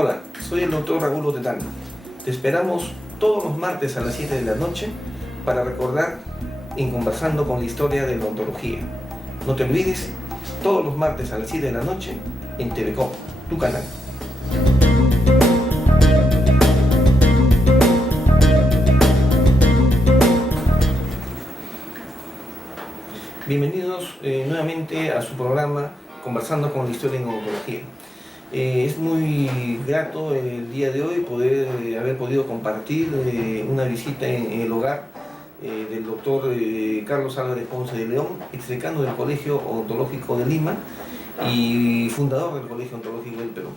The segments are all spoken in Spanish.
Hola, soy el doctor Raúl Otetano. Te esperamos todos los martes a las 7 de la noche para recordar en Conversando con la Historia de la Odontología. No te olvides, todos los martes a las 7 de la noche en TVCOP, tu canal. Bienvenidos nuevamente a su programa Conversando con la Historia en Odontología. Es muy grato el día de hoy poder haber podido compartir una visita en el hogar del doctor Carlos Álvarez Ponce de León, exdecano del Colegio Odontológico de Lima y fundador del Colegio Odontológico del Perú.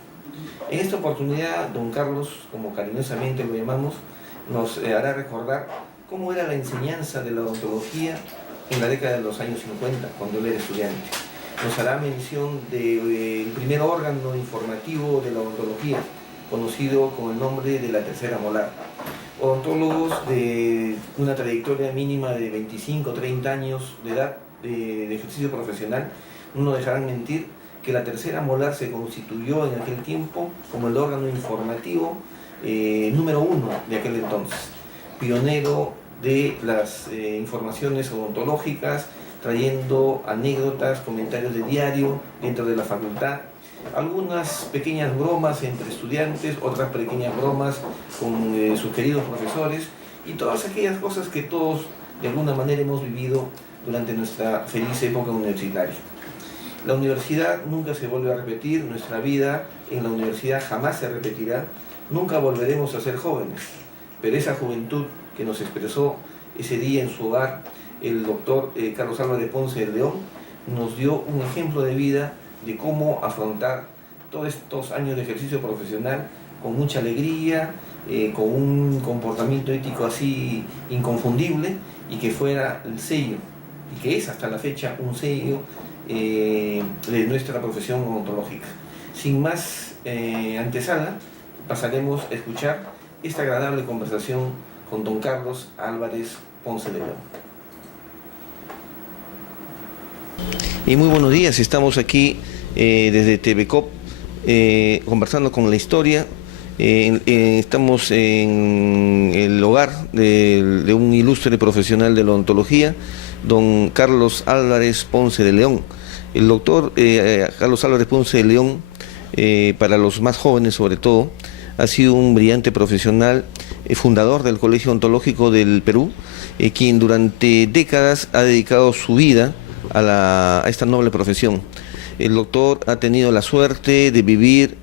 En esta oportunidad, don Carlos, como cariñosamente lo llamamos, nos hará recordar cómo era la enseñanza de la odontología en la década de los años 50, cuando él era estudiante. Nos hará mención del primer órgano informativo de la odontología, conocido con el nombre de la tercera molar. Odontólogos de una trayectoria mínima de 25-30 años de edad de ejercicio profesional no nos dejarán mentir que la tercera molar se constituyó en aquel tiempo como el órgano informativo número 1 de aquel entonces, pionero de las informaciones odontológicas, trayendo anécdotas, comentarios de diario dentro de la facultad, algunas pequeñas bromas entre estudiantes, otras pequeñas bromas con sus queridos profesores y todas aquellas cosas que todos de alguna manera hemos vivido durante nuestra feliz época universitaria. La universidad nunca se vuelve a repetir, nuestra vida en la universidad jamás se repetirá, nunca volveremos a ser jóvenes, pero esa juventud que nos expresó ese día en su hogar el doctor Carlos Álvarez Ponce de León nos dio un ejemplo de vida de cómo afrontar todos estos años de ejercicio profesional con mucha alegría, con un comportamiento ético así inconfundible y que fuera el sello, y que es hasta la fecha un sello de nuestra profesión odontológica. Sin más antesala, pasaremos a escuchar esta agradable conversación con don Carlos Álvarez Ponce de León. Y muy buenos días, estamos aquí desde TVCOP conversando con la historia. Estamos en el hogar de un ilustre profesional de la odontología, don Carlos Álvarez Ponce de León. El doctor Carlos Álvarez Ponce de León, para los más jóvenes sobre todo, ha sido un brillante profesional, fundador del Colegio Odontológico del Perú, quien durante décadas ha dedicado su vida a esta noble profesión. El doctor ha tenido la suerte de vivir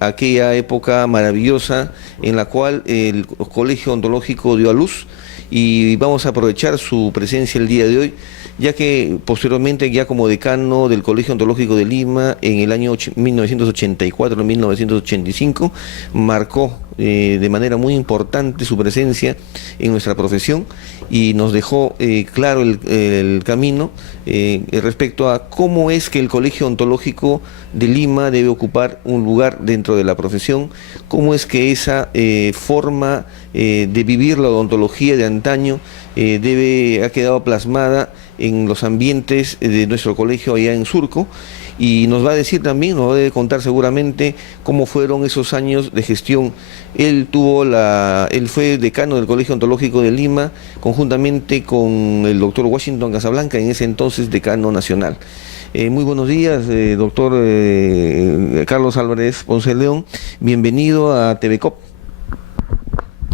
aquella época maravillosa en la cual el Colegio Odontológico dio a luz, y vamos a aprovechar su presencia el día de hoy, ya que posteriormente, ya como decano del Colegio Odontológico de Lima en el año 1984-1985, marcó de manera muy importante su presencia en nuestra profesión y nos dejó claro el camino respecto a cómo es que el Colegio Odontológico de Lima debe ocupar un lugar dentro de la profesión, cómo es que esa forma de vivir la odontología de antaño ha quedado plasmada en los ambientes de nuestro colegio allá en Surco, y nos va a decir también, nos va a contar seguramente cómo fueron esos años de gestión. Él fue decano del Colegio Odontológico de Lima, conjuntamente con el doctor Washington Casablanca, en ese entonces decano nacional. Muy buenos días, doctor Carlos Álvarez Ponce de León, bienvenido a TVCOP.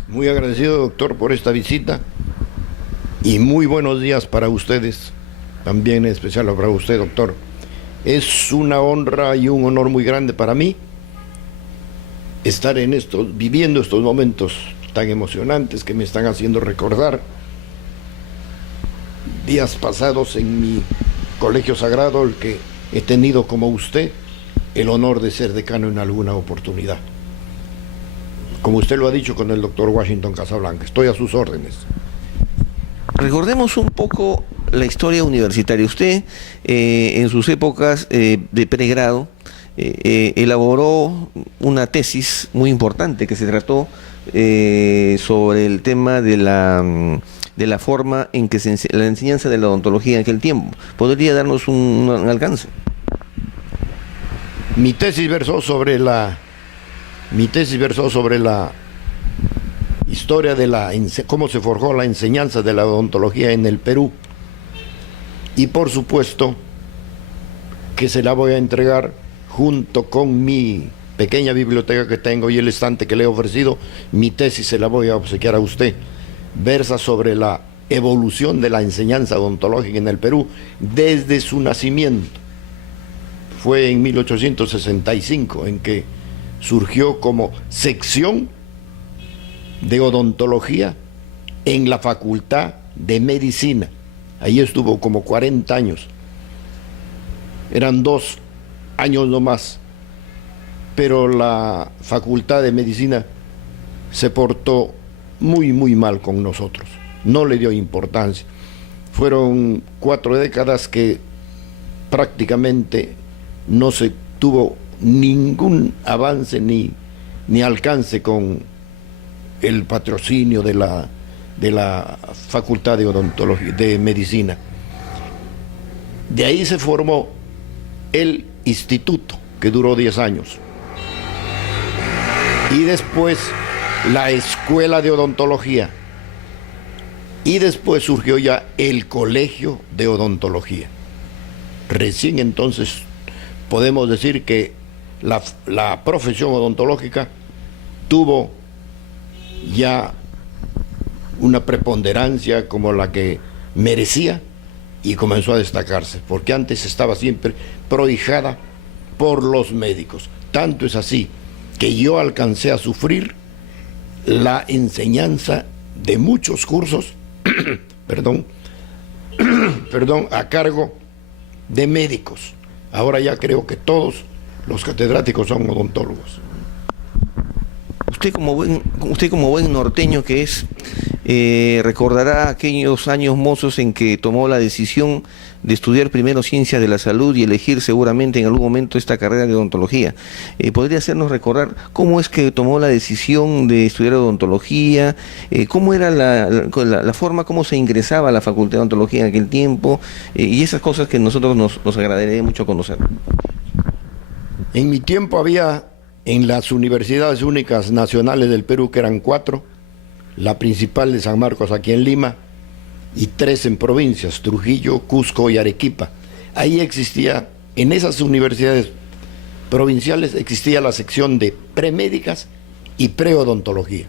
Muy agradecido, doctor, por esta visita, y muy buenos días para ustedes, también en especial para usted, doctor. Es una honra y un honor muy grande para mí estar viviendo estos momentos tan emocionantes que me están haciendo recordar días pasados en mi colegio sagrado, el que he tenido, como usted, el honor de ser decano en alguna oportunidad. Como usted lo ha dicho con el doctor Washington Casablanca, estoy a sus órdenes. Recordemos un poco la historia universitaria. Usted, en sus épocas de pregrado, elaboró una tesis muy importante que se trató sobre el tema de la forma en que la enseñanza de la odontología en aquel tiempo. ¿Podría darnos un alcance? Mi tesis versó sobre la Mi tesis versó sobre la historia de cómo se forjó la enseñanza de la odontología en el Perú. Y por supuesto que se la voy a entregar junto con mi pequeña biblioteca que tengo y el estante que le he ofrecido. Mi tesis se la voy a obsequiar a usted. Versa sobre la evolución de la enseñanza odontológica en el Perú desde su nacimiento. Fue en 1865 en que surgió como sección de odontología en la Facultad de Medicina. Ahí estuvo como 40 años. Eran 2 años nomás, pero la Facultad de Medicina se portó muy mal con nosotros, no le dio importancia. Fueron 4 décadas que prácticamente no se tuvo ningún avance ni alcance con el patrocinio de la Facultad de Odontología, de Medicina. De ahí se formó el instituto, que duró 10 años. Y después la Escuela de Odontología. Y después surgió ya el Colegio de Odontología. Recién entonces podemos decir que la profesión odontológica tuvo ya una preponderancia como la que merecía y comenzó a destacarse, porque antes estaba siempre prohijada por los médicos. Tanto es así que yo alcancé a sufrir la enseñanza de muchos cursos a cargo de médicos. Ahora ya creo que todos los catedráticos son odontólogos. Usted como buen norteño que es, recordará aquellos años mozos en que tomó la decisión de estudiar primero ciencias de la salud y elegir seguramente en algún momento esta carrera de odontología. ¿Podría hacernos recordar cómo es que tomó la decisión de estudiar odontología? ¿Cómo era la forma, cómo se ingresaba a la Facultad de Odontología en aquel tiempo? Y esas cosas que nosotros nos agradaría mucho conocer. En mi tiempo había en las universidades únicas nacionales del Perú, que eran 4, la principal de San Marcos aquí en Lima, y 3 en provincias, Trujillo, Cusco y Arequipa. Ahí existía, en esas universidades provinciales, existía la sección de premédicas y preodontología.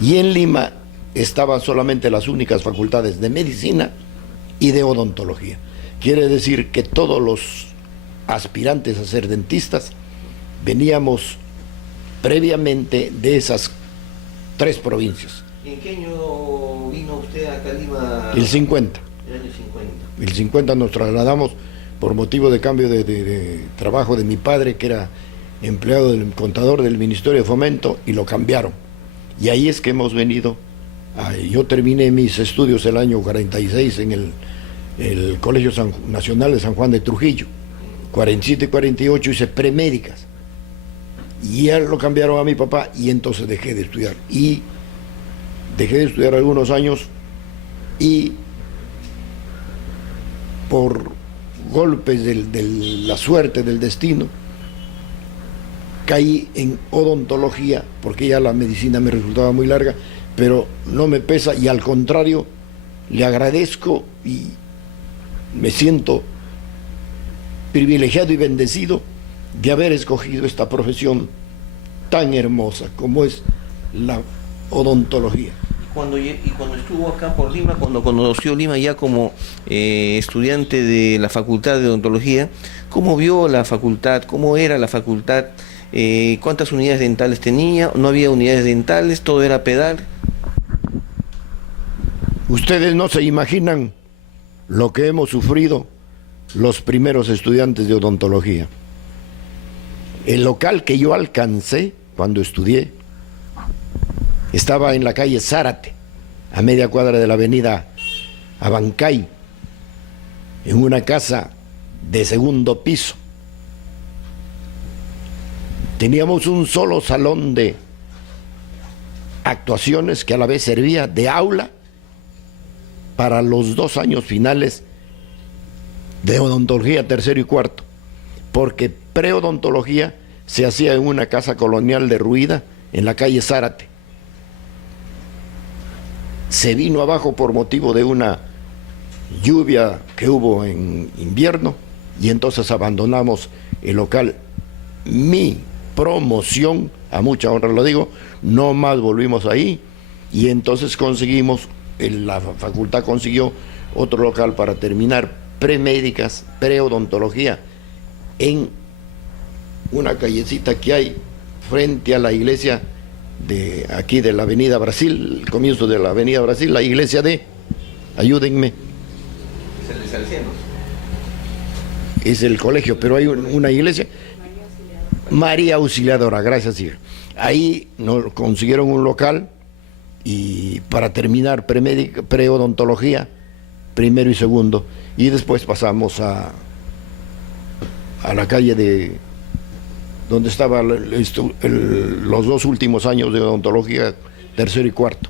Y en Lima estaban solamente las únicas facultades de medicina y de odontología. Quiere decir que todos los aspirantes a ser dentistas veníamos previamente de esas 3 provincias. ¿En qué año vino usted acá a Lima? El 50. El año 50. El 50 nos trasladamos por motivo de cambio de trabajo de mi padre, que era empleado del contador del Ministerio de Fomento, y lo cambiaron. Y ahí es que hemos venido. Yo terminé mis estudios el año 46 en el Colegio Nacional de San Juan de Trujillo. 47 y 48 hice premédicas. Y ya lo cambiaron a mi papá y entonces dejé de estudiar. Y dejé de estudiar algunos años y por golpes de la suerte, del destino, caí en odontología, porque ya la medicina me resultaba muy larga, pero no me pesa, y al contrario, le agradezco y me siento privilegiado y bendecido de haber escogido esta profesión tan hermosa como es la odontología. Cuando estuvo acá por Lima, cuando conoció Lima ya como estudiante de la Facultad de Odontología, ¿cómo vio la facultad? ¿Cómo era la facultad? ¿Cuántas unidades dentales tenía? ¿No había unidades dentales? ¿Todo era pedal? Ustedes no se imaginan lo que hemos sufrido los primeros estudiantes de odontología. El local que yo alcancé cuando estudié estaba en la calle Zárate, a media cuadra de la avenida Abancay, en una casa de 2º piso. Teníamos un solo salón de actuaciones que a la vez servía de aula para los 2 años finales de odontología 3º y 4º, porque preodontología se hacía en una casa colonial derruida en la calle Zárate. Se vino abajo por motivo de una lluvia que hubo en invierno y entonces abandonamos el local. Mi promoción, a mucha honra lo digo, no más volvimos ahí y entonces conseguimos, la facultad consiguió otro local para terminar premédicas, preodontología, en una callecita que hay frente a la iglesia de aquí de la Avenida Brasil, el comienzo de la Avenida Brasil, la iglesia de, ayúdenme. Es el de Salesianos. Es el colegio, pero hay una iglesia, María Auxiliadora, gracias, hija. Ahí nos consiguieron un local y para terminar preodontología, primero y segundo, y después pasamos a la calle de donde estaban los 2 últimos años de odontología, tercero y cuarto.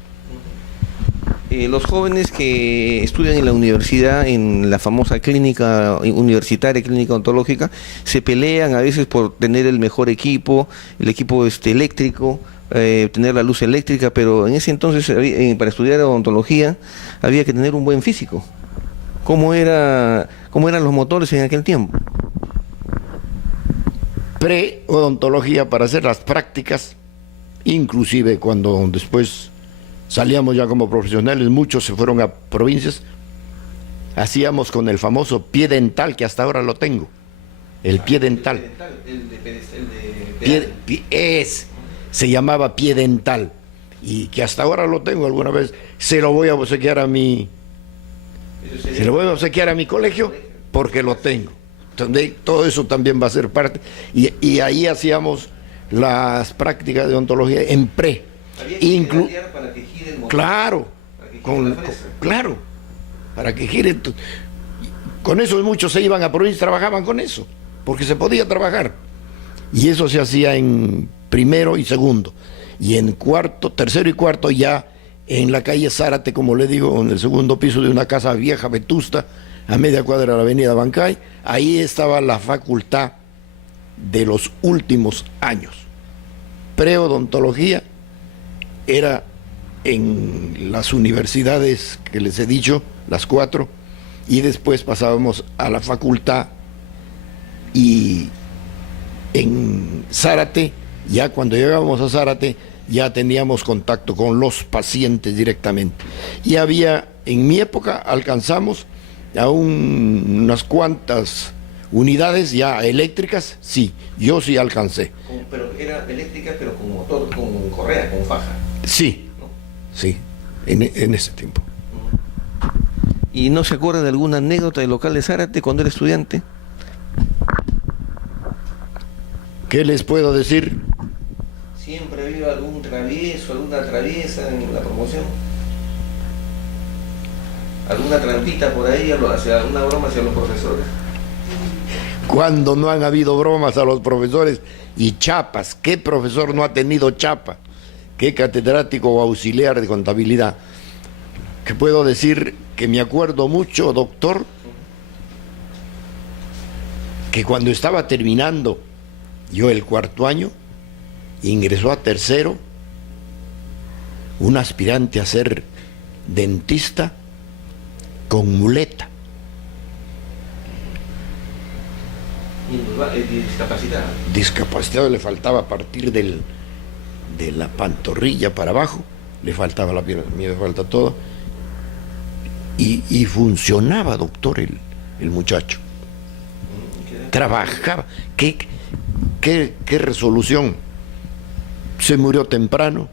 Los jóvenes que estudian en la universidad, en la famosa clínica universitaria, clínica odontológica, se pelean a veces por tener el mejor equipo, el equipo eléctrico, tener la luz eléctrica, pero en ese entonces para estudiar odontología había que tener un buen físico. ¿Cómo eran los motores en aquel tiempo? Preodontología para hacer las prácticas, inclusive cuando después salíamos ya como profesionales, muchos se fueron a provincias, hacíamos con el famoso pie dental, que hasta ahora lo tengo, el pie dental. Se llamaba pie dental, y que hasta ahora lo tengo. Alguna vez se lo voy a obsequiar a mi colegio, porque lo tengo. Entonces, todo eso también va a ser parte, y ahí hacíamos las prácticas de odontología en pre. Había que para que gire el motor. Claro, claro, para que gire. Con eso muchos se iban a provincia y trabajaban con eso, porque se podía trabajar. Y eso se hacía en primero y segundo. Y en cuarto, tercero y cuarto ya en la calle Zárate, como le digo, en el segundo piso de una casa vieja, vetusta, a media cuadra de la avenida Bancay, ahí estaba la facultad de los últimos años. Preodontología era en las universidades que les he dicho, las 4, y después pasábamos a la facultad, y en Zárate, ya cuando llegábamos a Zárate, ya teníamos contacto con los pacientes directamente. Y había, en mi época, alcanzamos a unas cuantas unidades ya eléctricas, sí, yo sí alcancé. Pero era eléctrica, pero con motor, con correa, con faja. Sí, ¿no? Sí, en ese tiempo. ¿Y no se acuerda de alguna anécdota del local de Zárate cuando era estudiante? ¿Qué les puedo decir? ¿Siempre había algún travieso, alguna traviesa en la promoción? ¿Alguna trampita por ahí, alguna broma hacia los profesores? Cuando no han habido bromas a los profesores y chapas, ¿qué profesor no ha tenido chapa? ¿Qué catedrático o auxiliar de contabilidad? Que puedo decir que me acuerdo mucho, doctor, que cuando estaba terminando yo el 4º año, ingresó a 3º un aspirante a ser dentista con muleta. Discapacitado. Discapacitado, le faltaba a partir de la pantorrilla para abajo, le faltaba la pierna, a mí me falta todo. Y funcionaba, doctor, el muchacho. Trabajaba. ¿Qué resolución? Se murió temprano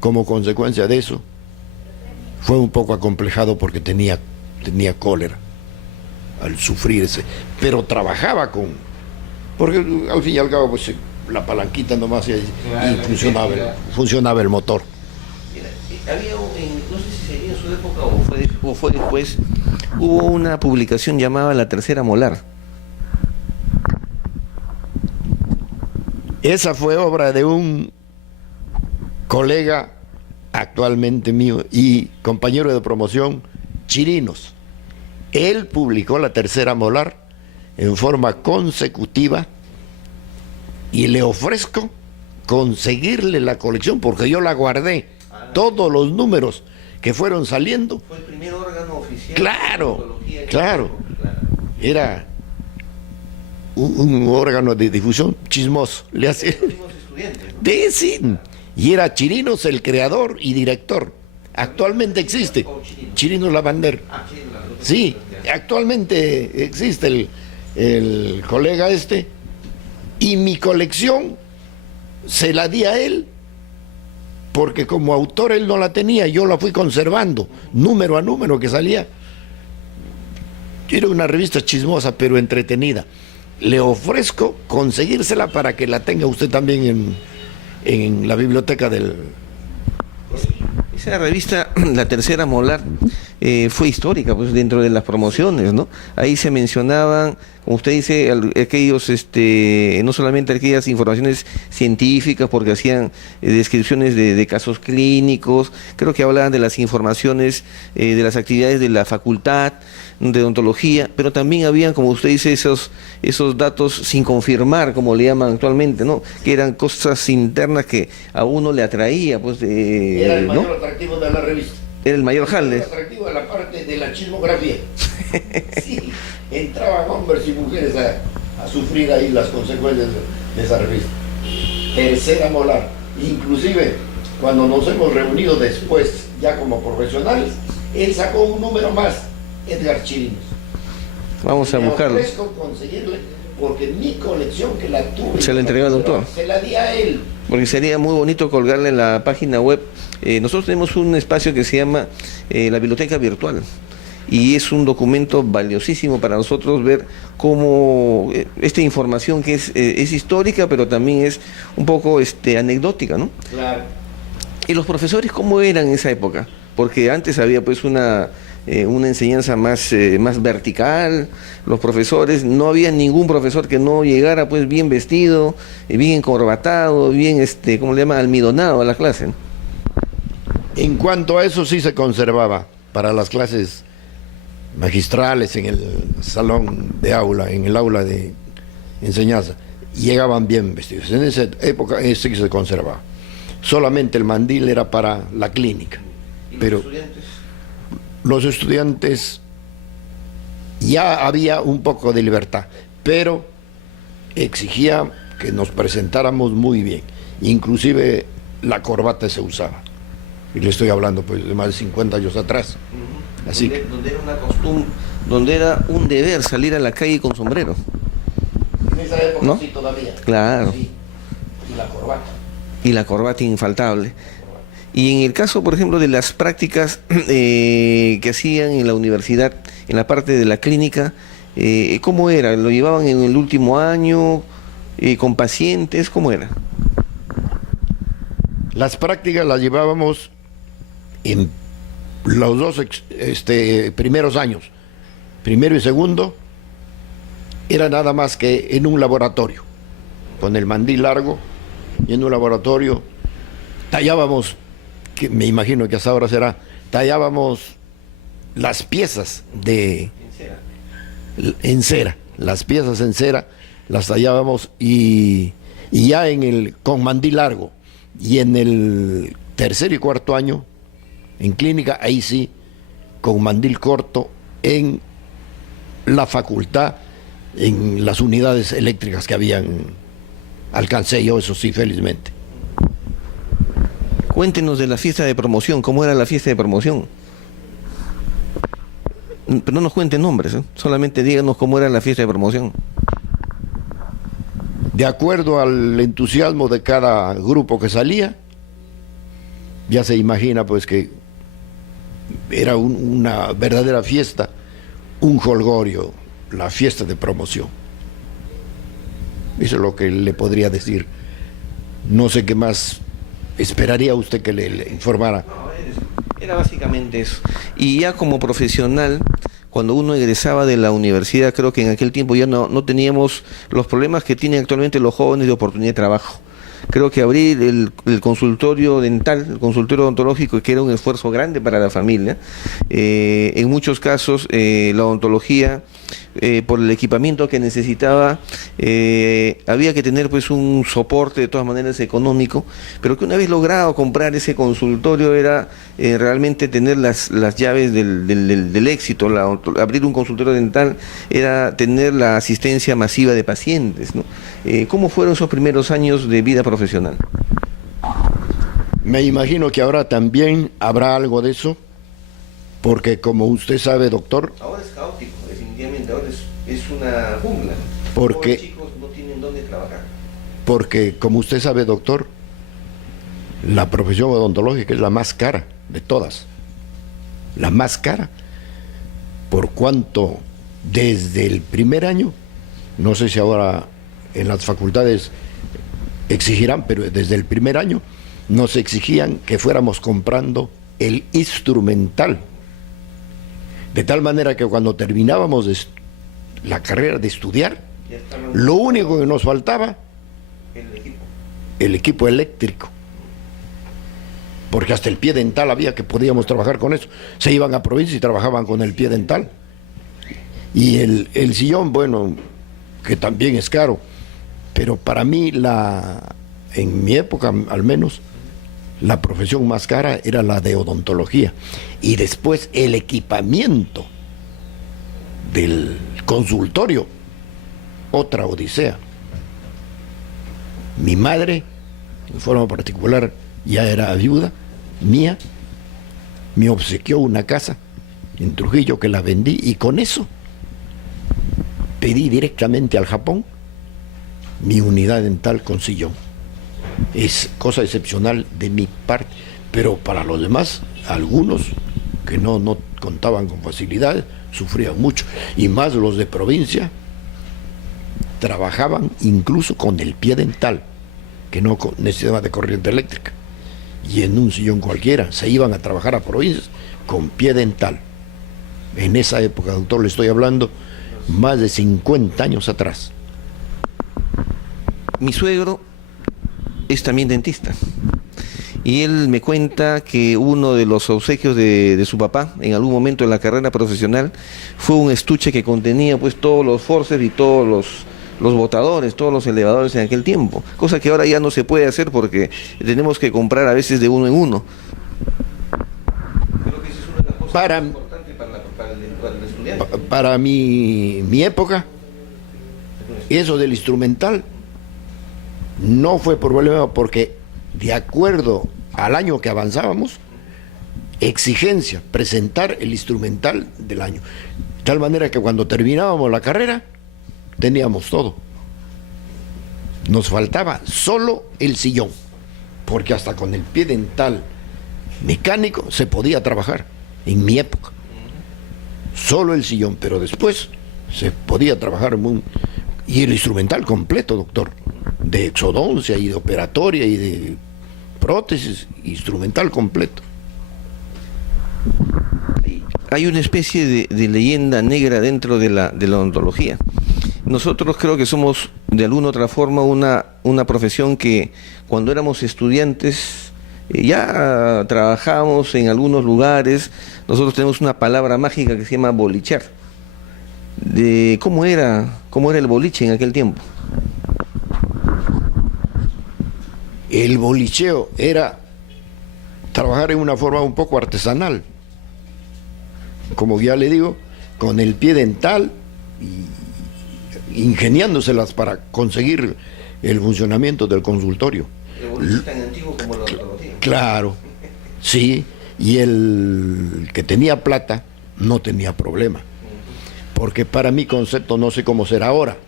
como consecuencia de eso. Fue un poco acomplejado porque tenía cólera al sufrir ese, pero trabajaba porque al fin y al cabo pues la palanquita nomás y funcionaba el motor. Había, no sé si sería en su época o fue después, hubo una publicación llamada La Tercera Molar. Esa fue obra de un colega actualmente mío y compañero de promoción, Chirinos. Él publicó La Tercera Molar en forma consecutiva y le ofrezco conseguirle la colección, porque yo la guardé, todos los números que fueron saliendo. Fue el primer órgano oficial. Claro, claro. Era un órgano de difusión chismoso. Le hacía. Los mismos estudiantes, ¿no? Sí. Y era Chirinos el creador y director. Actualmente existe. Chirinos Lavander. Sí, actualmente existe el colega este. Y mi colección se la di a él, porque como autor él no la tenía, yo la fui conservando, número a número que salía. Era una revista chismosa, pero entretenida. Le ofrezco conseguírsela para que la tenga usted también en la biblioteca del... Esa revista, La Tercera Molar, fue histórica, pues, dentro de las promociones, ¿no? Ahí se mencionaban, como usted dice, aquellos, no solamente aquellas informaciones científicas, porque hacían descripciones de casos clínicos, creo que hablaban de las informaciones de las actividades de la facultad de odontología, pero también habían, como usted dice, esos datos sin confirmar, como le llaman actualmente, ¿no? Que eran cosas internas que a uno le atraía, pues, Era el ¿no? mayor atractivo de la revista. Era el mayor jale. El atractivo de la parte de la chismografía. Sí, entraban hombres y mujeres a sufrir ahí las consecuencias de esa revista. Tercera Molar. Inclusive, cuando nos hemos reunido después, ya como profesionales, él sacó un número más, Edgar Chirinos. Vamos a buscarlo. Me ofrezco conseguirle, porque mi colección que la tuve... Se la entregó al doctor. Se la di a él. Porque sería muy bonito colgarle en la página web. Nosotros tenemos un espacio que se llama la Biblioteca Virtual. Y es un documento valiosísimo para nosotros ver cómo esta información que es histórica, pero también es un poco anecdótica, ¿no? Claro. ¿Y los profesores cómo eran en esa época? Porque antes había pues una enseñanza más vertical. Los profesores, no había ningún profesor que no llegara pues bien vestido, bien encorbatado, bien, ¿cómo le llaman? Almidonado a la clase, ¿no? En cuanto a eso, sí se conservaba para las clases magistrales en el salón de aula, en el aula de enseñanza. Llegaban bien vestidos. En esa época sí se conservaba. Solamente el mandil era para la clínica. Pero los estudiantes ya había un poco de libertad, pero exigía que nos presentáramos muy bien. Inclusive la corbata se usaba. Y le estoy hablando pues de más de 50 años atrás. Así donde era una costumbre, donde era un deber salir a la calle con sombrero. En esa época, ¿no? Sí, todavía. Claro. Sí. Y la corbata. Y la corbata infaltable. Y en el caso, por ejemplo, de las prácticas que hacían en la universidad, en la parte de la clínica, ¿cómo era? ¿Lo llevaban en el último año, con pacientes? ¿Cómo era? Las prácticas las llevábamos en los dos primeros años, primero y segundo, era nada más que en un laboratorio, con el mandil largo, y en un laboratorio tallábamos, que me imagino que hasta ahora será, tallábamos las piezas en cera, las piezas en cera, las tallábamos y ya con mandil largo, y en el tercer y cuarto año, en clínica, ahí sí, con mandil corto, en la facultad, en las unidades eléctricas que habían, alcancé yo, eso sí, felizmente. Cuéntenos de la fiesta de promoción, ¿cómo era la fiesta de promoción? Pero no nos cuenten nombres, solamente díganos cómo era la fiesta de promoción. De acuerdo al entusiasmo de cada grupo que salía, ya se imagina pues que era una verdadera fiesta, un jolgorio, la fiesta de promoción. Eso es lo que le podría decir. No sé qué más esperaría usted que le informara. No, era básicamente eso. Y ya como profesional, cuando uno egresaba de la universidad, creo que en aquel tiempo ya no teníamos los problemas que tienen actualmente los jóvenes de oportunidad de trabajo. Creo que abrir el consultorio dental, el consultorio odontológico, que era un esfuerzo grande para la familia. En muchos casos la odontología por el equipamiento que necesitaba, había que tener pues un soporte de todas maneras económico, pero que una vez logrado comprar ese consultorio era realmente tener las llaves del éxito. Abrir un consultorio dental era tener la asistencia masiva de pacientes, ¿no? ¿Cómo fueron esos primeros años de vida profesional? Me imagino que ahora también habrá algo de eso, porque como usted sabe, doctor... Ahora es caótico, definitivamente, ahora es una jungla. Porque los chicos no tienen dónde trabajar. Porque, como usted sabe, doctor, la profesión odontológica es la más cara de todas. La más cara. Por cuanto desde el primer año, no sé si ahora en las facultades exigirán, pero desde el primer año nos exigían que fuéramos comprando el instrumental. De tal manera que cuando terminábamos la carrera de estudiar, lo único que nos faltaba, el equipo eléctrico. Porque hasta el pie dental había, que podíamos trabajar con eso. Se iban a provincia y trabajaban con el pie dental. Y el sillón, bueno, que también es caro. Pero para mí, en mi época al menos, la profesión más cara era la de odontología. Y después el equipamiento del consultorio, otra odisea. Mi madre, en forma particular, ya era viuda mía, me obsequió una casa en Trujillo que la vendí, y con eso pedí directamente al Japón mi unidad dental con sillón. Es cosa excepcional de mi parte, pero para los demás, algunos que no contaban con facilidades, sufrían mucho, y más los de provincia, trabajaban incluso con el pie dental, que no necesitaba de corriente eléctrica, y en un sillón cualquiera se iban a trabajar a provincias con pie dental. En esa época, doctor, le estoy hablando más de 50 años atrás. Mi suegro es también dentista, y él me cuenta que uno de los obsequios de su papá en algún momento en la carrera profesional fue un estuche que contenía pues todos los forceps y todos los botadores, todos los elevadores en aquel tiempo, cosa que ahora ya no se puede hacer porque tenemos que comprar a veces de uno en uno. Creo que esa es una de las cosas más importantes para el estudiante. Para mi época, eso del instrumental no fue problema, porque de acuerdo al año que avanzábamos, exigencia, presentar el instrumental del año. De tal manera que cuando terminábamos la carrera, teníamos todo. Nos faltaba solo el sillón, porque hasta con el pie dental mecánico se podía trabajar en mi época. Solo el sillón, pero después se podía trabajar y el instrumental completo, doctor, de exodoncia y de operatoria y de prótesis, instrumental completo. Hay una especie de leyenda negra dentro de la odontología. Nosotros creo que somos de alguna otra forma una profesión que cuando éramos estudiantes ya trabajábamos en algunos lugares. Nosotros tenemos una palabra mágica que se llama bolichar. ¿Cómo era el boliche en aquel tiempo? El bolicheo era trabajar en una forma un poco artesanal, como ya le digo, con el pie dental y ingeniándoselas para conseguir el funcionamiento del consultorio. El boliche es tan antiguo como la odontología. Claro, sí, y el que tenía plata no tenía problema, porque para mi concepto, no sé cómo será ahora,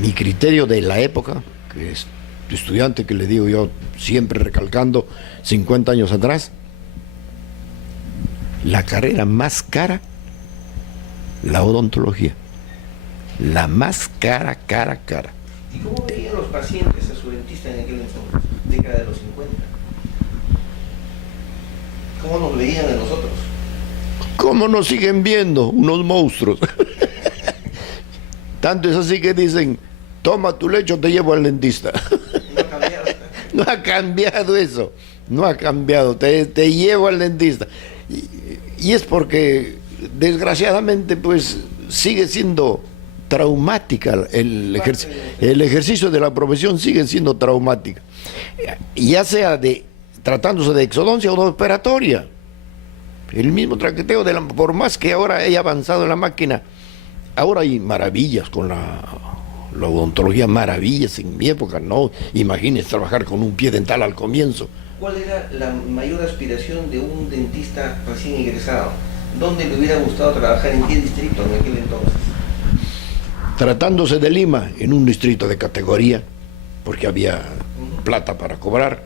mi criterio de la época, que es estudiante, que le digo yo, siempre recalcando 50 años atrás, la carrera más cara, la odontología, la más cara. ¿Y cómo veían los pacientes a su dentista en aquel entonces, década de los 50? ¿Cómo nos veían a nosotros? ¿Cómo nos siguen viendo? Unos monstruos. Tanto es así que dicen, toma tu lecho, te llevo al dentista. No ha cambiado. No ha cambiado eso, no ha cambiado, te llevo al dentista. Y es porque, desgraciadamente, pues, sigue siendo traumática, el ejercicio de la profesión sigue siendo traumática, ya sea tratándose de exodoncia o de operatoria. El mismo traqueteo, por más que ahora haya avanzado la máquina, ahora hay maravillas con la odontología, maravillas. En mi época no, imagínense trabajar con un pie dental al comienzo. ¿Cuál era la mayor aspiración de un dentista recién egresado? ¿Dónde le hubiera gustado trabajar, en qué distrito en aquel entonces? Tratándose de Lima, en un distrito de categoría, porque había plata para cobrar.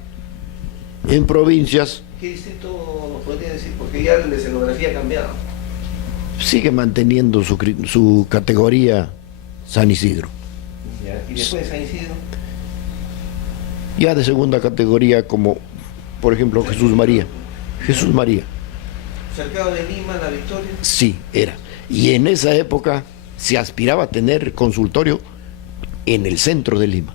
En provincias... ¿Qué distrito nos podría decir? Porque ya la escenografía ha cambiado. Sigue manteniendo su categoría San Isidro. ¿Ya? ¿Y después de San Isidro? Ya de segunda categoría, como por ejemplo Jesús María. Jesús María. ¿Cercado de Lima, La Victoria? Sí, era. Y en esa época se aspiraba a tener consultorio en el centro de Lima.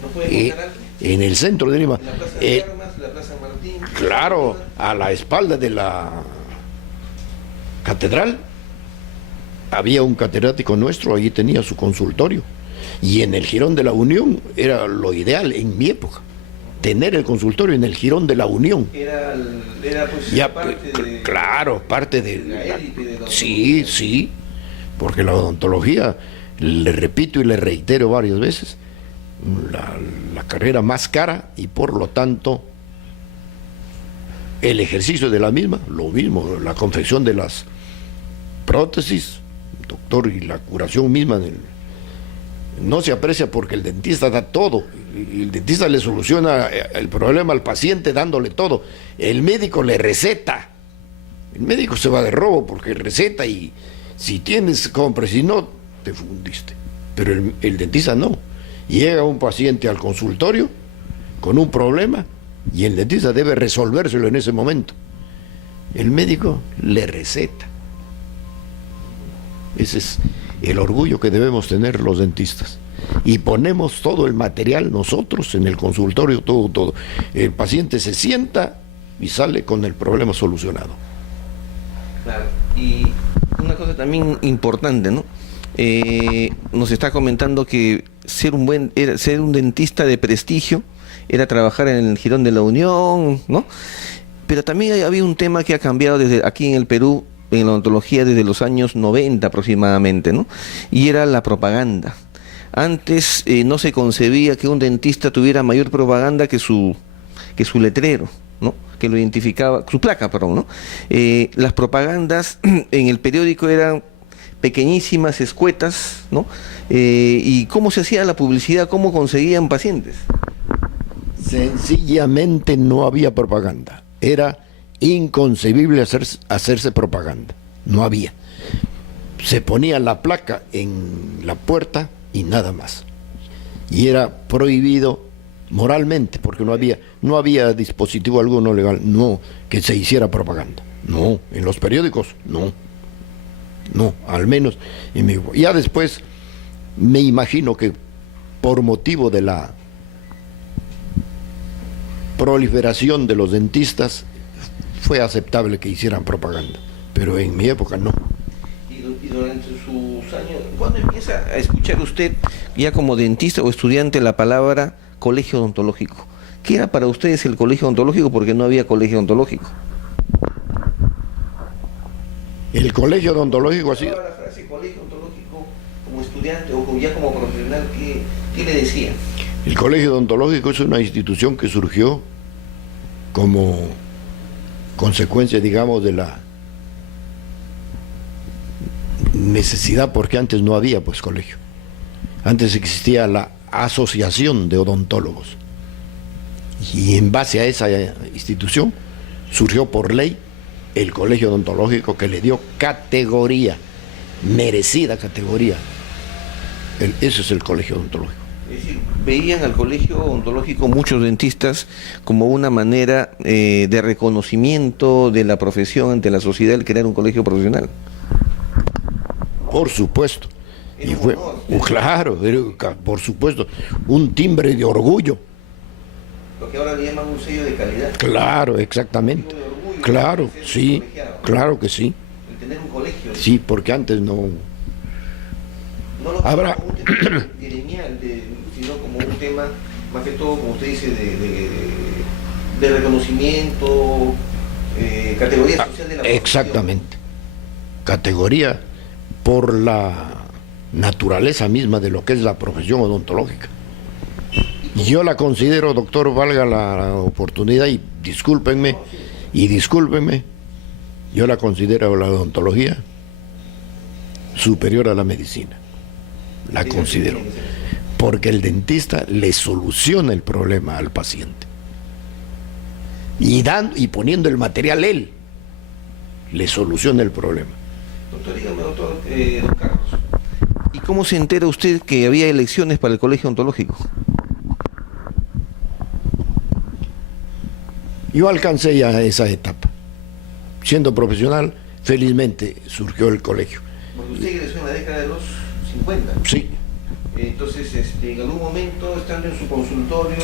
¿Nos puede contar algo? En el centro de Lima. ¿En la Plaza de Armas, la Plaza Martín? Claro, a la espalda de la catedral había un catedrático nuestro, allí tenía su consultorio. Y en el Jirón de la Unión era lo ideal en mi época, tener el consultorio en el Jirón de la Unión. Era pues Ya, parte de... Claro, parte de... la élite de la Sí, sí, porque la odontología, le repito y le reitero varias veces, la carrera más cara y por lo tanto el ejercicio de la misma, lo mismo, la confección de las prótesis, doctor, y la curación misma no se aprecia porque el dentista da todo, y el dentista le soluciona el problema al paciente dándole todo. El médico le receta, el médico se va de robo porque receta y si tienes compra, si no te fundiste, pero el dentista no. Llega un paciente al consultorio con un problema y el dentista debe resolvérselo en ese momento. El médico le receta. Ese es el orgullo que debemos tener los dentistas. Y ponemos todo el material nosotros en el consultorio, todo. El paciente se sienta y sale con el problema solucionado. Claro, y una cosa también importante, ¿no? Nos está comentando que ser un dentista de prestigio era trabajar en el Jirón de la Unión, ¿no? Pero también había un tema que ha cambiado desde aquí en el Perú, en la odontología, desde los años 90 aproximadamente, ¿no? Y era la propaganda. Antes no se concebía que un dentista tuviera mayor propaganda que su letrero, ¿no? Que lo identificaba, su placa, perdón, ¿no? Las propagandas en el periódico eran pequeñísimas, escuetas, ¿no? ¿Y cómo se hacía la publicidad? ¿Cómo conseguían pacientes? Sencillamente no había propaganda. Era inconcebible hacerse propaganda. No había. Se ponía la placa en la puerta y nada más. Y era prohibido moralmente, porque no había dispositivo alguno legal, no, que se hiciera propaganda. No, en los periódicos, no. No, al menos. Ya después me imagino que por motivo de la proliferación de los dentistas fue aceptable que hicieran propaganda, pero en mi época no. Y durante sus años, ¿cuándo empieza a escuchar usted ya como dentista o estudiante la palabra colegio odontológico? ¿Qué era para ustedes el colegio odontológico? Porque no había colegio odontológico. El colegio odontológico ha sido... La frase colegio odontológico como estudiante o ya como profesional, ¿qué le decía? El colegio odontológico es una institución que surgió como consecuencia, digamos, de la necesidad, porque antes no había pues colegio. Antes existía la asociación de odontólogos y en base a esa institución surgió por ley el colegio odontológico, que le dio categoría, merecida categoría. Eso es el colegio odontológico. Es decir, veían al colegio odontológico muchos dentistas como una manera de reconocimiento de la profesión ante la sociedad, el crear un colegio profesional. Por supuesto. Y fue, claro, por supuesto, un timbre de orgullo. Lo que ahora le llaman un sello de calidad. Claro, exactamente. Claro, sí, claro que sí. El tener un colegio. Sí, porque antes no... No lo Habrá... como un tema gremial, sino como un tema, más que todo, como usted dice, de reconocimiento, categoría social de la profesión. Exactamente. Categoría por la naturaleza misma de lo que es la profesión odontológica. Y yo la considero, doctor, valga la oportunidad, y discúlpenme, yo la considero la odontología superior a la medicina. La considero. Porque el dentista le soluciona el problema al paciente. Y poniendo el material él, le soluciona el problema. Doctor, dígame, doctor, don Carlos, ¿y cómo se entera usted que había elecciones para el colegio odontológico? Yo alcancé ya esa etapa. Siendo profesional, felizmente surgió el colegio. Porque usted ingresó en la década de los 50. Sí. Entonces, en algún momento, estando en su consultorio,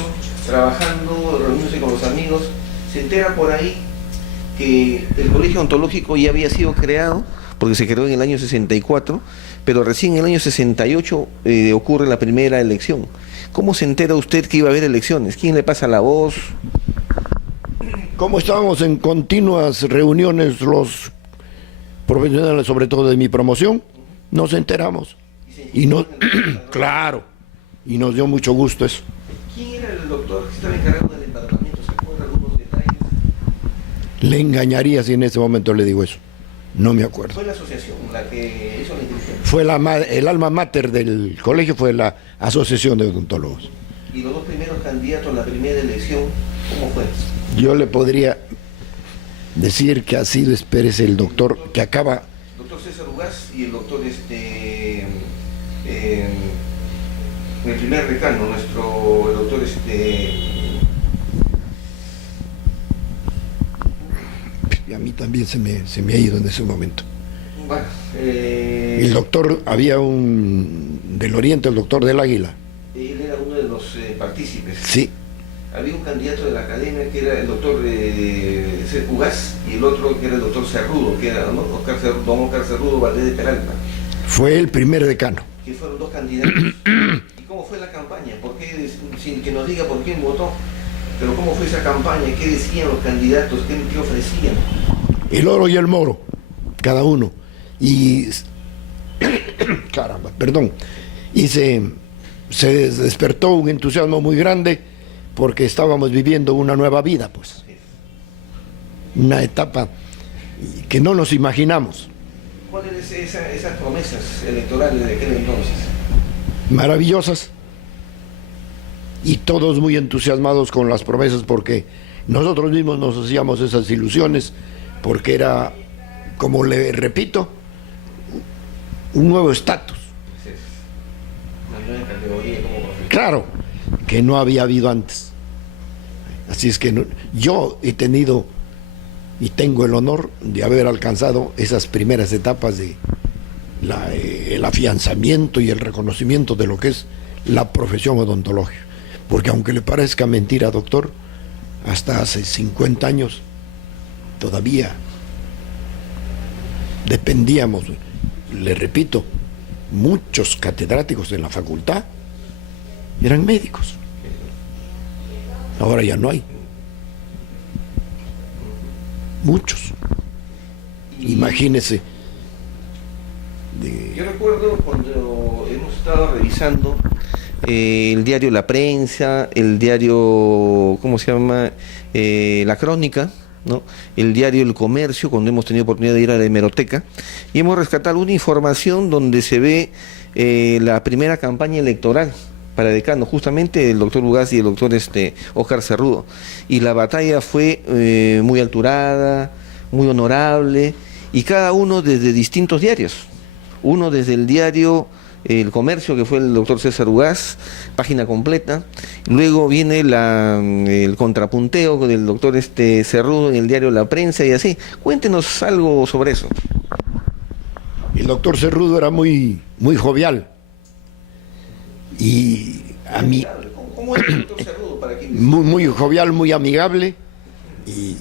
trabajando, reuniéndose con los amigos, se entera por ahí que el colegio odontológico ya había sido creado, porque se creó en el año 64, pero recién en el año 68 ocurre la primera elección. ¿Cómo se entera usted que iba a haber elecciones? ¿Quién le pasa la voz? Como estábamos en continuas reuniones los profesionales, sobre todo de mi promoción, nos enteramos. Y no, claro, y nos dio mucho gusto eso. ¿Quién era el doctor que estaba encargado del empadronamiento? ¿Se acuerda algunos detalles? Le engañaría si en ese momento le digo eso. No me acuerdo. ¿Fue la asociación la que hizo la inscripción? Fue el alma mater del colegio, fue la Asociación de Odontólogos. ¿Y los dos primeros candidatos a la primera elección, cómo fue? Yo le podría decir que ha sido, espérese, el doctor que acaba... Doctor César Ugaz y el doctor el primer decano, el doctor A mí también se me ha ido en ese momento. Bueno, el doctor, había del Oriente, el doctor del Águila. Él era uno de los partícipes. Sí. Había un candidato de la academia que era el doctor Ugaz y el otro que era el doctor Cerrudo, que era don Oscar Cerrudo Valdés de Peralta. Fue el primer decano. Que fueron dos candidatos. ¿Y cómo fue la campaña? ¿Por qué, sin que nos diga por quién votó? Pero ¿cómo fue esa campaña? ¿Qué decían los candidatos? ¿Qué ofrecían? El oro y el moro, cada uno. Y... caramba, perdón. Y se despertó un entusiasmo muy grande porque estábamos viviendo una nueva vida, pues. Una etapa que no nos imaginamos. ¿Cuáles eran esas promesas electorales de aquel entonces? Maravillosas. Y todos muy entusiasmados con las promesas porque nosotros mismos nos hacíamos esas ilusiones, porque era, como le repito, un nuevo estatus. Una nueva categoría como profesor. Claro, que no había habido antes. Así es que yo he tenido y tengo el honor de haber alcanzado esas primeras etapas de el afianzamiento y el reconocimiento de lo que es la profesión odontológica. Porque aunque le parezca mentira, doctor, hasta hace 50 años todavía dependíamos, le repito, muchos catedráticos en la facultad eran médicos. Ahora ya no hay. Muchos. Imagínese. Yo recuerdo cuando hemos estado revisando el diario La Prensa, el diario, ¿cómo se llama? La Crónica, ¿no? El diario El Comercio, cuando hemos tenido oportunidad de ir a la hemeroteca, y hemos rescatado una información donde se ve la primera campaña electoral para decano, justamente el doctor Ugaz y el doctor Oscar Cerrudo. Y la batalla fue muy alturada, muy honorable, y cada uno desde distintos diarios. Uno desde el diario El Comercio, que fue el doctor César Ugaz, página completa. Luego viene el contrapunteo del doctor Cerrudo en el diario La Prensa y así. Cuéntenos algo sobre eso. El doctor Cerrudo era muy, muy jovial. Y a mí... ¿Cómo es el doctor Cerrudo para quien muy, muy jovial, muy amigable. Y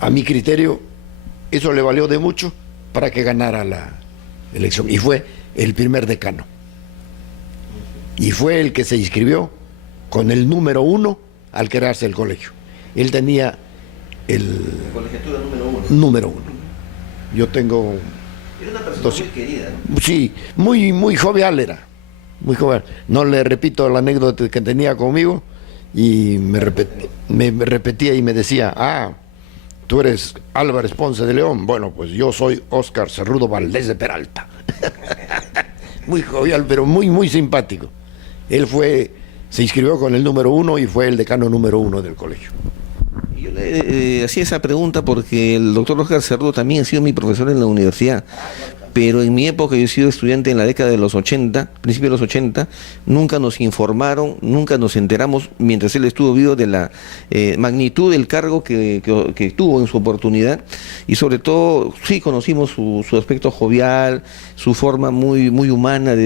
a mi criterio, eso le valió de mucho para que ganara la elección. Y fue el primer decano. Y fue el que se inscribió con el número 1 al crearse el colegio. Él tenía La colegiatura número 1. Yo tengo... Era una persona muy querida, ¿no? Sí, muy jovial era. Muy jovial. No le repito la anécdota que tenía conmigo y me repetía y me decía, tú eres Álvarez Ponce de León. Bueno, pues yo soy Óscar Cerrudo Valdés de Peralta. Muy jovial, pero muy simpático. Él se inscribió con el número 1 y fue el decano número 1 del colegio. Yo le hacía esa pregunta porque el doctor Óscar Cerrudo también ha sido mi profesor en la universidad, pero en mi época, yo he sido estudiante en la década de los 80, principios de los 80, nunca nos informaron, nunca nos enteramos, mientras él estuvo vivo, de la magnitud del cargo que tuvo en su oportunidad, y sobre todo, sí conocimos su aspecto jovial, su forma muy humana ¿no?,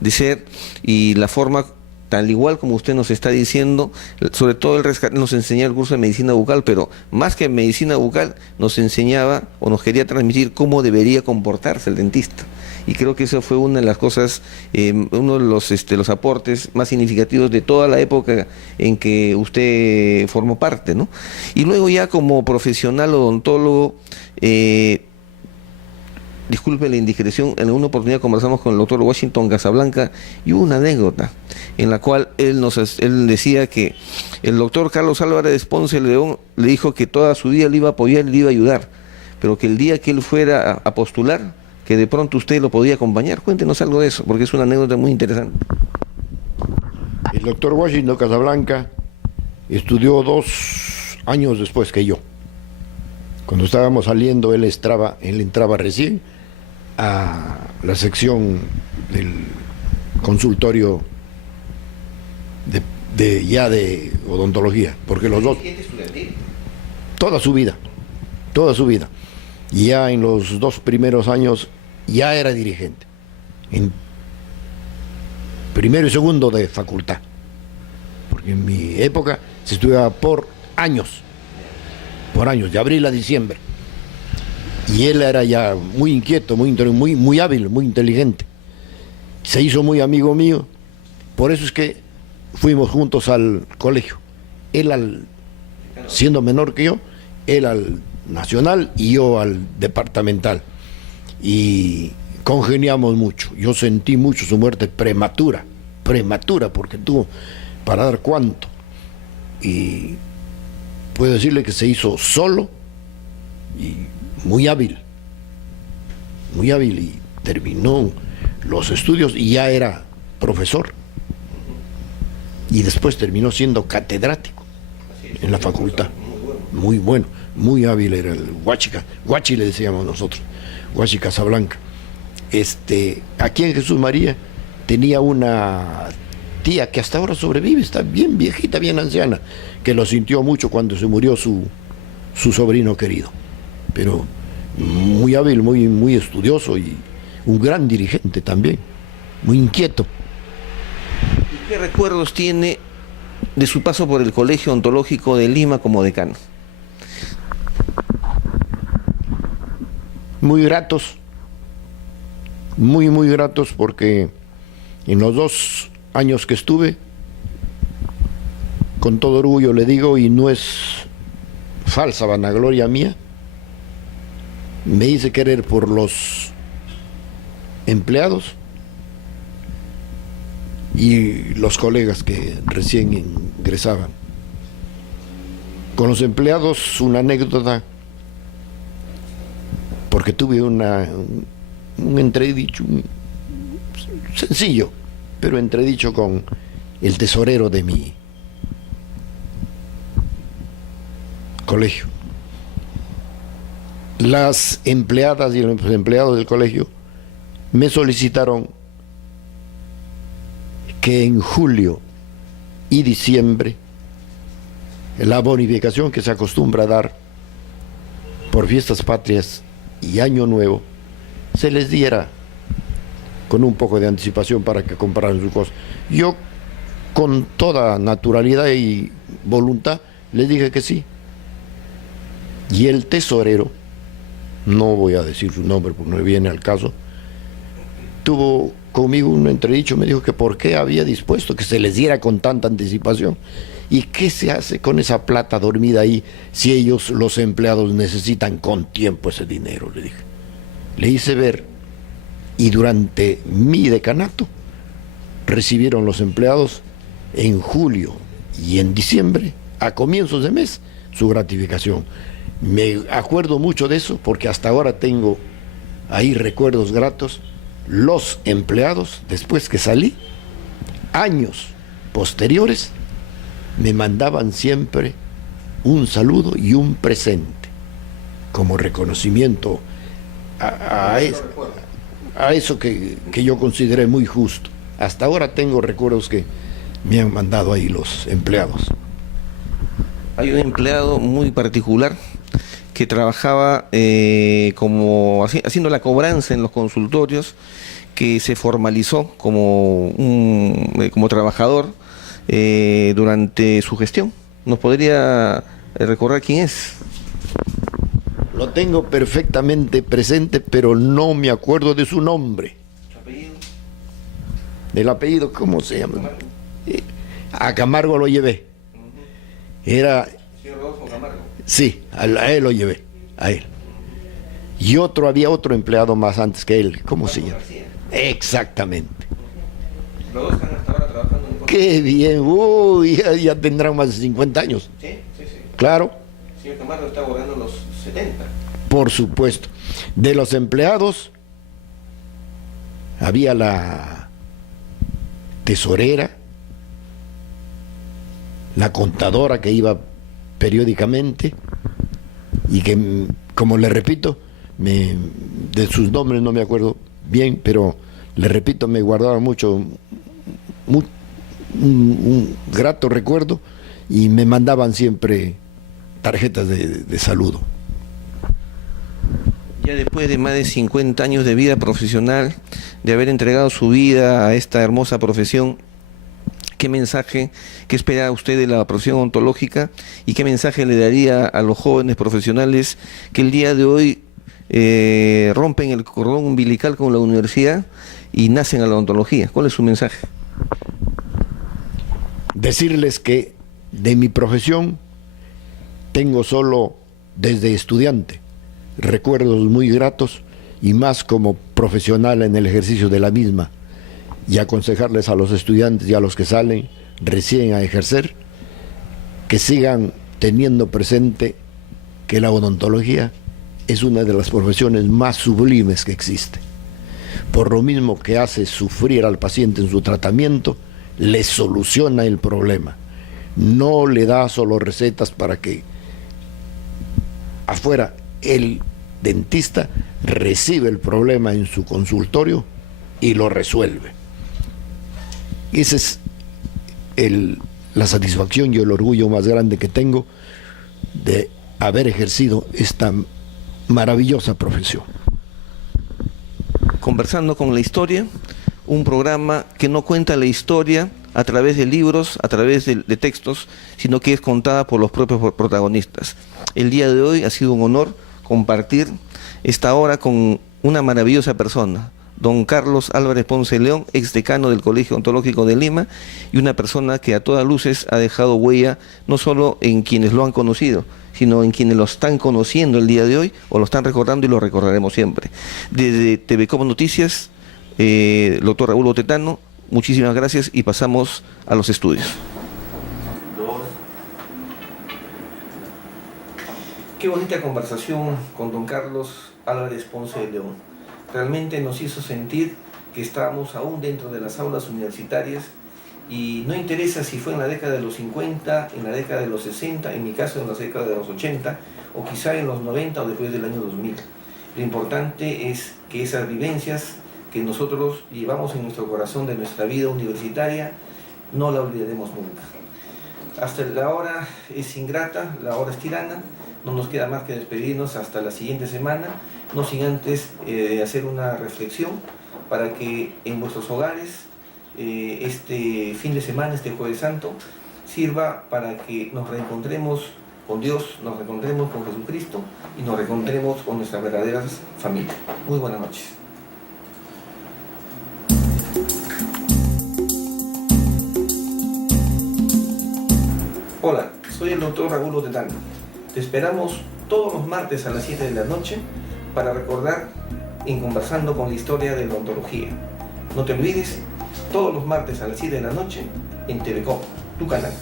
de ser, y la forma, tal igual como usted nos está diciendo, sobre todo nos enseñaba el curso de medicina bucal, pero más que medicina bucal, nos enseñaba o nos quería transmitir cómo debería comportarse el dentista. Y creo que eso fue una de las cosas, uno de los aportes más significativos de toda la época en que usted formó parte, ¿no? Y luego ya como profesional odontólogo, disculpe la indiscreción, en una oportunidad conversamos con el doctor Washington Casablanca y hubo una anécdota en la cual él decía que el doctor Carlos Álvarez Ponce de León le dijo que toda su vida le iba a apoyar y le iba a ayudar, pero que el día que él fuera a postular, que de pronto usted lo podía acompañar. Cuéntenos algo de eso, porque es una anécdota muy interesante. El doctor Washington Casablanca estudió 2 años después que yo. Cuando estábamos saliendo, él entraba recién a la sección del consultorio de odontología, porque los dos, toda su vida, y ya en los 2 primeros años ya era dirigente, en primero y segundo de facultad, porque en mi época se estudiaba por años, de abril a diciembre. Y él era ya muy inquieto, muy hábil, muy inteligente. Se hizo muy amigo mío, por eso es que fuimos juntos al colegio. Él siendo menor que yo, él al nacional y yo al departamental. Y congeniamos mucho. Yo sentí mucho su muerte prematura, porque tuvo para dar cuánto. Y puedo decirle que se hizo solo y muy hábil y terminó los estudios y ya era profesor y después terminó siendo catedrático en la facultad. Muy bueno, muy hábil era el Guachi le decíamos nosotros, Guachi Casablanca. Aquí en Jesús María tenía una tía que hasta ahora sobrevive, está bien viejita, bien anciana, que lo sintió mucho cuando se murió su sobrino querido, pero muy hábil, muy estudioso y un gran dirigente también, muy inquieto. ¿Y qué recuerdos tiene de su paso por el Colegio Odontológico de Lima como decano? Muy gratos, muy gratos, porque en los 2 años que estuve, con todo orgullo le digo, y no es falsa vanagloria mía, me hice querer por los empleados y los colegas que recién ingresaban. Con los empleados, una anécdota, porque tuve un entredicho sencillo, pero entredicho con el tesorero de mi colegio. Las empleadas y los empleados del colegio me solicitaron que en julio y diciembre la bonificación que se acostumbra a dar por fiestas patrias y año nuevo se les diera con un poco de anticipación para que compraran sus cosas. Yo, con toda naturalidad y voluntad, les dije que sí. Y el tesorero no voy a decir su nombre porque no viene al caso, tuvo conmigo un entredicho, me dijo que por qué había dispuesto que se les diera con tanta anticipación. ¿Y qué se hace con esa plata dormida ahí si ellos, los empleados, necesitan con tiempo ese dinero? Le dije. Le hice ver, y durante mi decanato recibieron los empleados en julio y en diciembre, a comienzos de mes, su gratificación. Me acuerdo mucho de eso porque hasta ahora tengo ahí recuerdos gratos. Los empleados, después que salí, años posteriores, me mandaban siempre un saludo y un presente como reconocimiento a eso que yo consideré muy justo. Hasta ahora tengo recuerdos que me han mandado ahí los empleados. Hay un empleado muy particular que trabajaba haciendo la cobranza en los consultorios, que se formalizó como trabajador durante su gestión. ¿Nos podría recordar quién es? Lo tengo perfectamente presente, pero no me acuerdo de su nombre. ¿Su apellido? ¿El apellido cómo se llama? A Camargo lo llevé. Era... ¿Señor Rodolfo Camargo? Sí, a él lo llevé, a él. Y había otro empleado más antes que él, ¿cómo se llama? García. Exactamente. Los dos están hasta ahora trabajando en... ¡Qué bien! Uy, ya tendrán más de 50 años. Sí, sí, sí. Claro. El señor Camargo está abordando los 70. Por supuesto. De los empleados, había la tesorera, la contadora que iba periódicamente y que, como le repito, de sus nombres no me acuerdo bien, pero le repito, me guardaba mucho un grato recuerdo y me mandaban siempre tarjetas de saludo. Ya después de más de 50 años de vida profesional, de haber entregado su vida a esta hermosa profesión, ¿qué mensaje, qué espera usted de la profesión odontológica y qué mensaje le daría a los jóvenes profesionales que el día de hoy rompen el cordón umbilical con la universidad y nacen a la odontología? ¿Cuál es su mensaje? Decirles que de mi profesión tengo solo desde estudiante recuerdos muy gratos y más como profesional en el ejercicio de la misma, y aconsejarles a los estudiantes y a los que salen recién a ejercer que sigan teniendo presente que la odontología es una de las profesiones más sublimes que existe. Por lo mismo que hace sufrir al paciente en su tratamiento, le soluciona el problema. No le da solo recetas para que afuera el dentista recibe el problema en su consultorio y lo resuelve. Esa es la satisfacción y el orgullo más grande que tengo de haber ejercido esta maravillosa profesión. Conversando con la historia, un programa que no cuenta la historia a través de libros, a través de textos, sino que es contada por los propios protagonistas. El día de hoy ha sido un honor compartir esta hora con una maravillosa persona, don Carlos Álvarez Ponce León, ex decano del Colegio Odontológico de Lima, y una persona que a todas luces ha dejado huella no solo en quienes lo han conocido, sino en quienes lo están conociendo el día de hoy, o lo están recordando y lo recordaremos siempre. Desde TVCOM Noticias, doctor Raúl Otetano, muchísimas gracias y pasamos a los estudios. Qué bonita conversación con don Carlos Álvarez Ponce de León. Realmente nos hizo sentir que estábamos aún dentro de las aulas universitarias y no interesa si fue en la década de los 50, en la década de los 60, en mi caso en la década de los 80 o quizá en los 90 o después del año 2000. Lo importante es que esas vivencias que nosotros llevamos en nuestro corazón de nuestra vida universitaria no la olvidaremos nunca. Hasta la hora es ingrata, la hora es tirana. No nos queda más que despedirnos hasta la siguiente semana, no sin antes hacer una reflexión para que en vuestros hogares este fin de semana, este Jueves Santo, sirva para que nos reencontremos con Dios, nos reencontremos con Jesucristo y nos reencontremos con nuestras verdaderas familias. Muy buenas noches. Hola, soy el doctor Raúl Otetano. Te esperamos todos los martes a las 7 de la noche para recordar en Conversando con la Historia de la Odontología. No te olvides, todos los martes a las 7 de la noche en TVCOP, tu canal.